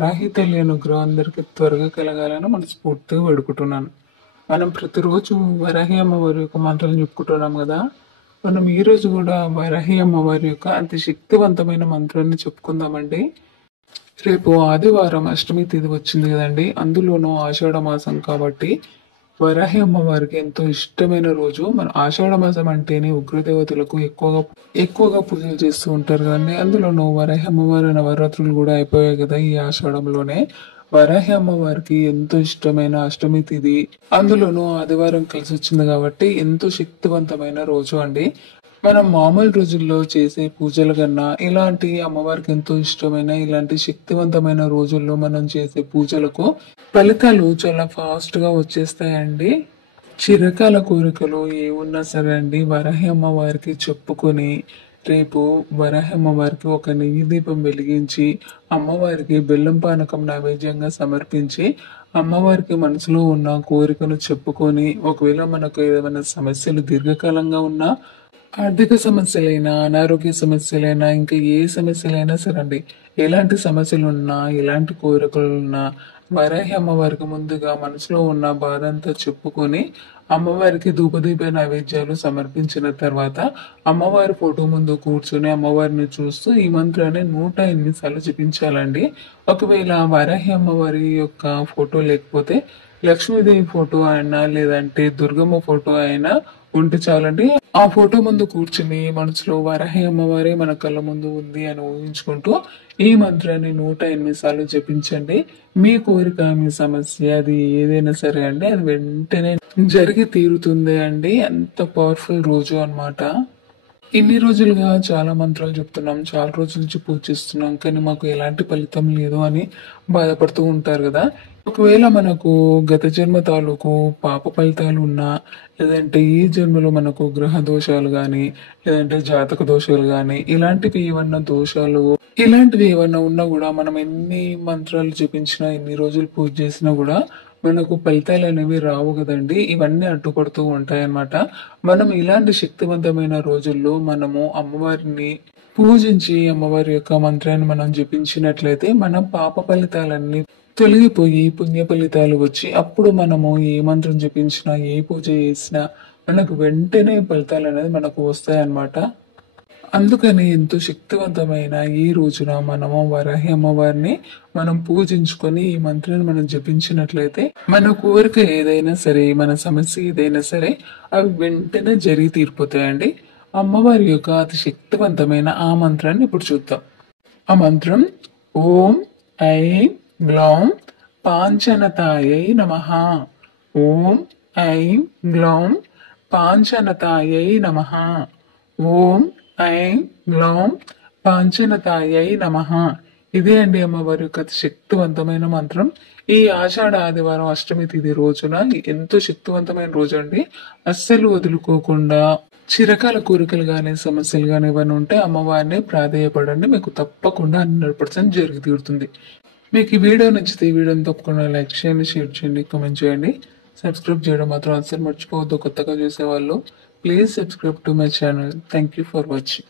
రాహి తల్లి అనుగ్రహం అందరికీ త్వరగా కలగాలని మనస్ఫూర్తిగా వేడుకుంటున్నాను. మనం ప్రతిరోజు వరాహి అమ్మవారి యొక్క మంత్రాలు చెప్పుకుంటున్నాం కదా. మనం ఈ రోజు కూడా వరాహి అమ్మవారి యొక్క అతి శక్తివంతమైన మంత్రాన్ని చెప్పుకుందామండి. రేపు ఆదివారం అష్టమి తిథి వచ్చింది కదండి. అందులోనూ ఆషాఢ మాసం కాబట్టి వరాహి అమ్మవారికి ఎంతో ఇష్టమైన రోజు. మన ఆషాఢ మాసం అంటేనే ఉగ్రదేవతలకు ఎక్కువగా పూజలు చేస్తూ ఉంటారు కదండి. అందులోనూ వరాహి అమ్మవారి నవరాత్రులు కూడా అయిపోయాయి కదా ఈ ఆషాఢంలోనే. వరాహి అమ్మవారికి ఎంతో ఇష్టమైన అష్టమి తిథి, అందులోనూ ఆదివారం కలిసి వచ్చింది కాబట్టి ఎంతో శక్తివంతమైన రోజు అండి. మనం మామూలు రోజుల్లో చేసే పూజల కన్నా ఇలాంటి అమ్మవారికి ఎంతో ఇష్టమైన ఇలాంటి శక్తివంతమైన రోజుల్లో మనం చేసే పూజలకు ఫలితాలు చాలా ఫాస్ట్ గా వచ్చేస్తాయండి. చిరకాల కోరికలు ఏమున్నా సరే అండి, వరాహి అమ్మవారికి చెప్పుకొని రేపు వరాహి అమ్మవారికి ఒక నెయ్యి దీపం వెలిగించి అమ్మవారికి బెల్లం పానకం నైవేద్యంగా సమర్పించి అమ్మవారికి మనసులో ఉన్న కోరికను చెప్పుకొని, ఒకవేళ మనకు ఏమైనా సమస్యలు దీర్ఘకాలంగా ఉన్నా, ఆర్థిక సమస్యలైనా, అనారోగ్య సమస్యలైనా, ఇంకా ఏ సమస్యలైనా సరే అండి, ఎలాంటి సమస్యలున్నా, ఎలాంటి కోరికలున్నా వరాహి అమ్మవారికి ముందుగా మనసులో ఉన్న బాధ అంతా చెప్పుకొని అమ్మవారికి ధూపదీప నైవేద్యాలు సమర్పించిన తర్వాత అమ్మవారి ఫోటో ముందు కూర్చొని అమ్మవారిని చూస్తూ ఈ మంత్రాన్ని 108 సార్లు జపించాలండి. ఒకవేళ వరాహి అమ్మవారి యొక్క ఫోటో లేకపోతే లక్ష్మీదేవి ఫోటో అయినా లేదంటే దుర్గమ్మ ఫోటో అయినా ఉంటే చాలండి. ఆ ఫోటో ముందు కూర్చుని మనసులో వరాహి అమ్మవారే మన కళ్ళ ముందు ఉంది అని ఊహించుకుంటూ ఈ మంత్రాన్ని 108 సార్లు జపించండి. మీ కోరిక, మీ సమస్య అది ఏదైనా సరే అండి, అది వెంటనే జరిగి తీరుతుంది అండి. అంత పవర్ఫుల్ రోజు అన్నమాట. ఇన్ని రోజులుగా చాలా మంత్రాలు చెప్తున్నాం, చాలా రోజుల నుంచి పూజిస్తున్నాం, కానీ మాకు ఎలాంటి ఫలితం లేదు అని బాధపడుతూ ఉంటారు కదా. ఒకవేళ మనకు గత జన్మ తాలూకు పాప ఫలితాలు ఉన్నా, లేదంటే ఈ జన్మలో మనకు గ్రహ దోషాలు గాని, లేదంటే జాతక దోషాలు గాని, ఇలాంటివి ఏమన్నా ఉన్నా కూడా మనం ఎన్ని మంత్రాలు జపించినా, ఎన్ని రోజులు పూజ చేసినా కూడా మనకు ఫలితాలు అనేవి రావు కదండి. ఇవన్నీ అడ్డుపడుతూ ఉంటాయన్నమాట. మనం ఇలాంటి శక్తివంతమైన రోజుల్లో మనము అమ్మవారిని పూజించి అమ్మవారి యొక్క మంత్రాన్ని మనం జపించినట్లయితే మన పాప ఫలితాలన్నీ తొలగిపోయి పుణ్య ఫలితాలు వచ్చి అప్పుడు మనము ఏ మంత్రం జపించినా, ఏ పూజ చేసినా మనకు వెంటనే ఫలితాలు అనేది మనకు వస్తాయన్నమాట. అందుకని ఎంతో శక్తివంతమైన ఈ రోజున మనము వరాహి అమ్మవారిని మనం పూజించుకొని ఈ మంత్రాన్ని మనం జపించినట్లయితే మన కోరిక ఏదైనా సరే, మన సమస్య ఏదైనా సరే అవి వెంటనే జరిగి తీరిపోతాయండి. అమ్మవారి యొక్క అతి శక్తివంతమైన ఆ మంత్రాన్ని ఇప్పుడు చూద్దాం. ఆ మంత్రం ఓం ఐం గ్లౌం పాంచనతాయై నమః. ఓం ఐం గ్లౌం పాంచనతాయై నమః. ఓం ఐం గ్లౌం పాంచనతాయై నమః. ఇదే అండి అమ్మవారి యొక్క అతి శక్తివంతమైన మంత్రం. ఈ ఆషాఢ ఆదివారం అష్టమి తిథి రోజున ఎంతో శక్తివంతమైన రోజు అండి. అస్సలు వదులుకోకుండా చిరకాల కోరికలు గాని, సమస్యలు గాని ఏమైనా ఉంటే అమ్మవారిని ప్రాధేయపడండి. మీకు తప్పకుండా 100% జరిగి తీరుతుంది. మీకు ఈ వీడియో నచ్చితే ఈ వీడియోని తప్పకుండా లైక్ చేయండి, షేర్ చేయండి, కామెంట్ చేయండి. సబ్స్క్రైబ్ చేయడం మాత్రం అస్సలు మర్చిపోవద్దు. కొత్తగా చూసేవాళ్ళు please subscribe to my channel. Thank you for watching.